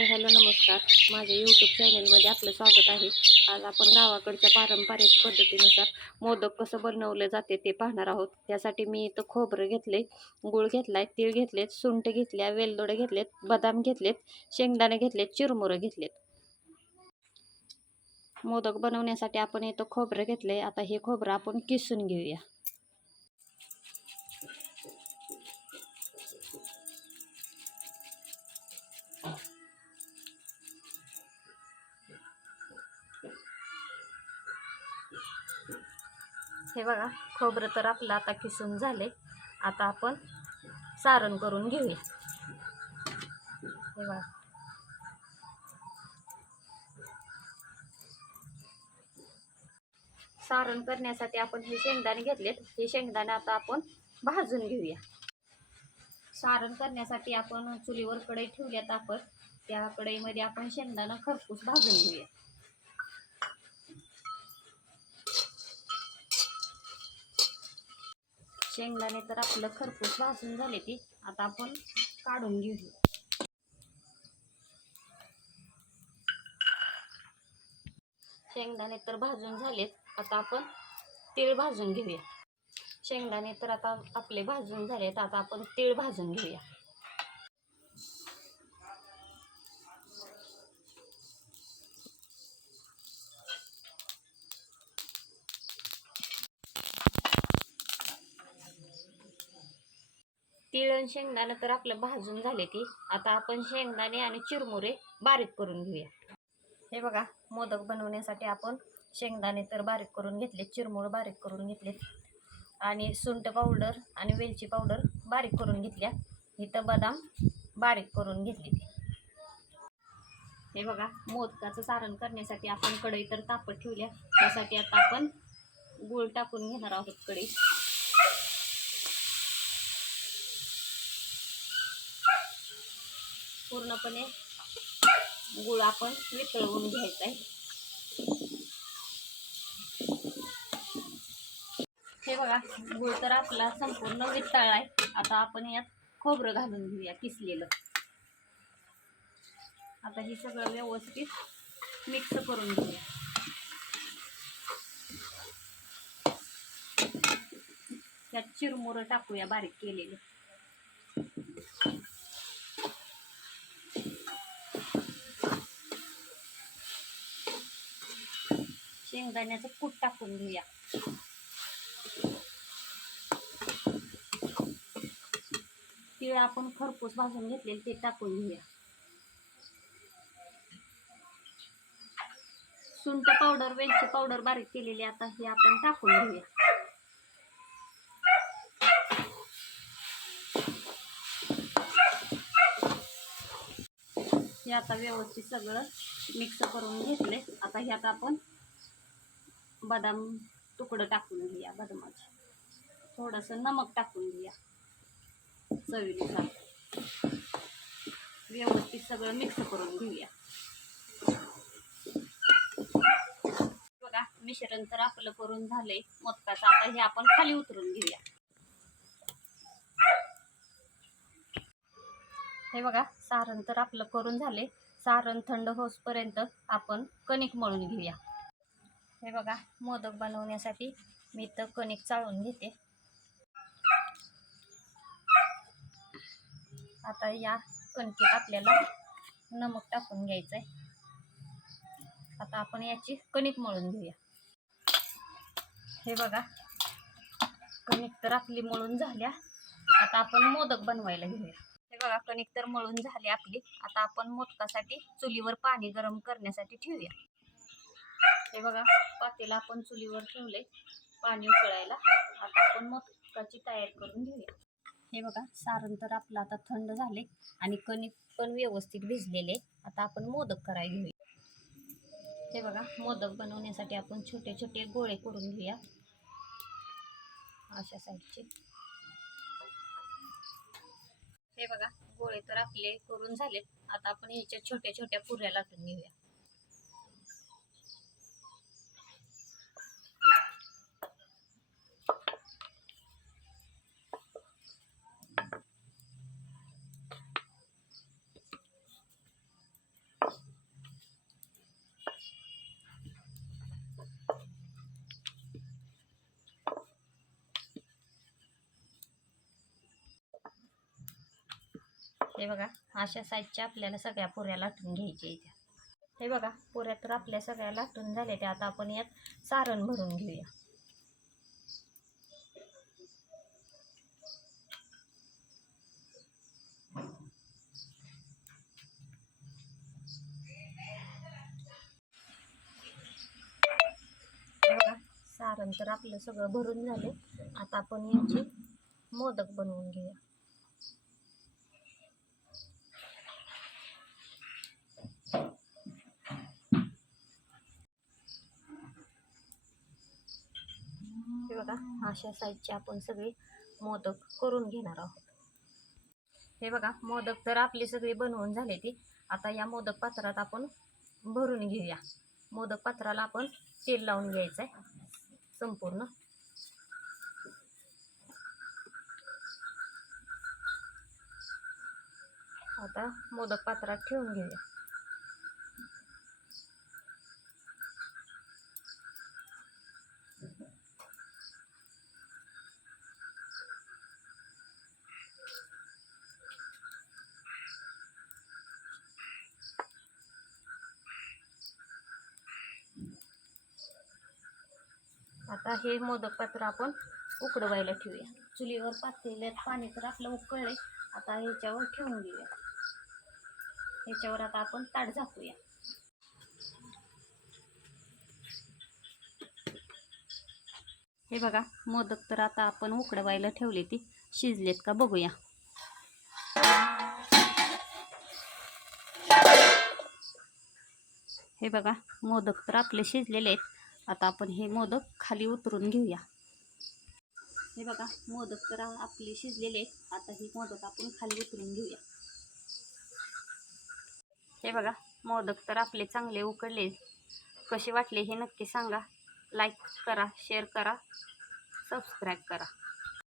Hi hello नमस्कार. माझ्या YouTube चॅनलमध्ये आपलं स्वागत आहे. आज आपण गावाकडच्या पारंपरिक पद्धतीनुसार मोदक कसं बनवले जाते ते पाहणार आहोत. त्यासाठी मी इथं खोबरं घेतले, गूळ घेतलाय, तीळ घेतलेत, सुंठ घेतल्या, वेलदोडे घेतलेत, बदाम घेतलेत, शेंगदाणे घेतलेत, चिरमुरं घेतलेत. मोदक बनवण्यासाठी आपण इथं खोबरं घेतले. आता हे खोबरं आपण किसून घेऊया. हे बघा, खोबरं तर आपलं आता किसून झाले. आता आपण सारण करून घेऊया. हे बघा, सारण करण्यासाठी आपण हे शेंगदाणे घेतलेत. हे शेंगदाणे आता आपण भाजून घेऊया. सारण करण्यासाठी आपण चुलीवर कढई ठेवल्या तापत. त्या कढईमध्ये आपण शेंगदाणा खरपूस भाजून घेऊया. शेंगदाणे तर आपलं खरपूस भाजून झाले ती आता आपण काढून घेऊया. शेंगदाणे तर भाजून झालेत. आता आपण तीळ भाजून घेऊया. शेंगदाणे तर आता आपले भाजून झालेत. आता आपण तीळ भाजून घेऊया. तीळ आणि शेंगदाणे तर आपलं भाजून झाले ती आता आपण शेंगदाणे आणि चिरमुरे बारीक करून घेऊया. हे बघा, मोदक बनवण्यासाठी आपण शेंगदाणे तर बारीक करून घेतले, चिरमुरे बारीक करून घेतले आणि सुंठ पावडर आणि वेलची पावडर बारीक करून घेतल्या. इथं बदाम बारीक करून घेतले. हे बघा, मोदकाचं सारण करण्यासाठी आपण कढई तर तापत ठेवल्या. त्यासाठी आता आपण गूळ टाकून घेणार आहोत कढईत. पूर्णपणे गूळ आपण वितळवून घ्यायचा आहे. हे बघा, गूळ तर आपला संपूर्ण वितळलाय. आता आपण यात खोबरं घालून घेऊया किसलेलं. आता हे सगळं व्यवस्थित मिक्स करून घेऊया. त्यात चिरमुरं टाकूया बारीक केलेले. शेंगदाण्याचं कूट टाकून घेऊया. तीळ आपण खरपूस भाजून घेतलेले ते टाकून घेऊया. सुंठ पावडर, वेलची पावडर बारीक केलेली आता हे आपण टाकून घेऊया. हे आता व्यवस्थित सगळं मिक्स करून घेतले. आता ह्यात आपण बदाम तुकडं टाकून घेऊया. बदामाचे थोडंसं नमक टाकून घेऊया चवीनुसार. व्यवस्थित सगळं मिक्स करून घेऊया. बघा, मिश्रण तर आपलं करून झालंय मोदकाचं. आता हे आपण खाली उतरून घेऊया. हे बघा, सारण तर आपलं करून झाले. सारण थंड होईपर्यंत आपण कणिक मळून घेऊया. हे बघा, मोदक बनवण्यासाठी मी तर कणिक चाळून घेते. आता या कणकेत आपल्याला नमक टाकून घ्यायचं आहे. आता आपण याची कणिक मळून घेऊया. हे बघा, कणिक तर आपली मळून झाल्या. आता आपण मोदक बनवायला घेऊया. हे बघा, कणिक तर मळून झाली आपली. आता आपण मोदकासाठी चुलीवर पाणी गरम करण्यासाठी ठेवूया. हे बघा, पातेलं आपण चुलीवर ठेवले पाणी उकळायला. आता आपण मोदकाची तयारी करून घेऊया. हे बघा, सारण तर आपलं आता थंड झाले आणि कणिक पण व्यवस्थित भिजलेले. आता आपण मोदक करायला घेऊया. हे बघा, मोदक बनवण्यासाठी आपण छोटे छोटे गोळे करून घेऊया अशा साईजचे. हे बघा, गोळे तर आपले करून झालेत. आता आपण ह्याच्या छोट्या छोट्या पुऱ्या लाटून घेऊया. हे बघा अशा साईजच्या आपल्याला सगळ्या पुऱ्या लाटून घ्यायच्या इथे. हे बघा पुऱ्या तर आपल्या सगळ्या लाटून झाल्या त्या. आता आपण यात सारण भरून घेऊया. बघा सारण तर आपलं सगळं भरून झाले. आता आपण याचे मोदक बनवून घेऊया. हे बघा अशा साईजचे आपण सगळे मोदक करून घेणार आहोत. हे बघा मोदक तर आपली सगळी बनवून झाले ती. आता या मोदक पात्रात आपण भरून घेऊया. मोदक पात्राला आपण तेल लावून घ्यायचंय संपूर्ण. आता मोदक पात्रात ठेवून घेऊया. आता हे मोदक पात्र आपण उकडवायला ठेवूया. चुलीवर पातेल्यात पाणी तर आपलं उकळले. आता ह्याच्यावर ठेवून घेऊया. ह्याच्यावर आता आपण ताट झाकूया. हे बघा मोदक तर आता आपण उकडवायला ठेवले ती. शिजलेत का बघूया. हे बघा मोदक तर आपले शिजलेले आहेत. आता आपण हे मोदक खाली उतरून घेऊया. हे बघा मोदक तर आपले शिजलेले आहेत. आता हे मोदक आपण खाली उतरून घेऊया. हे बघा मोदक तर आपले चांगले उकडले. कसे वाटले हे नक्की सांगा. लाईक करा, शेअर करा, सबस्क्राईब करा.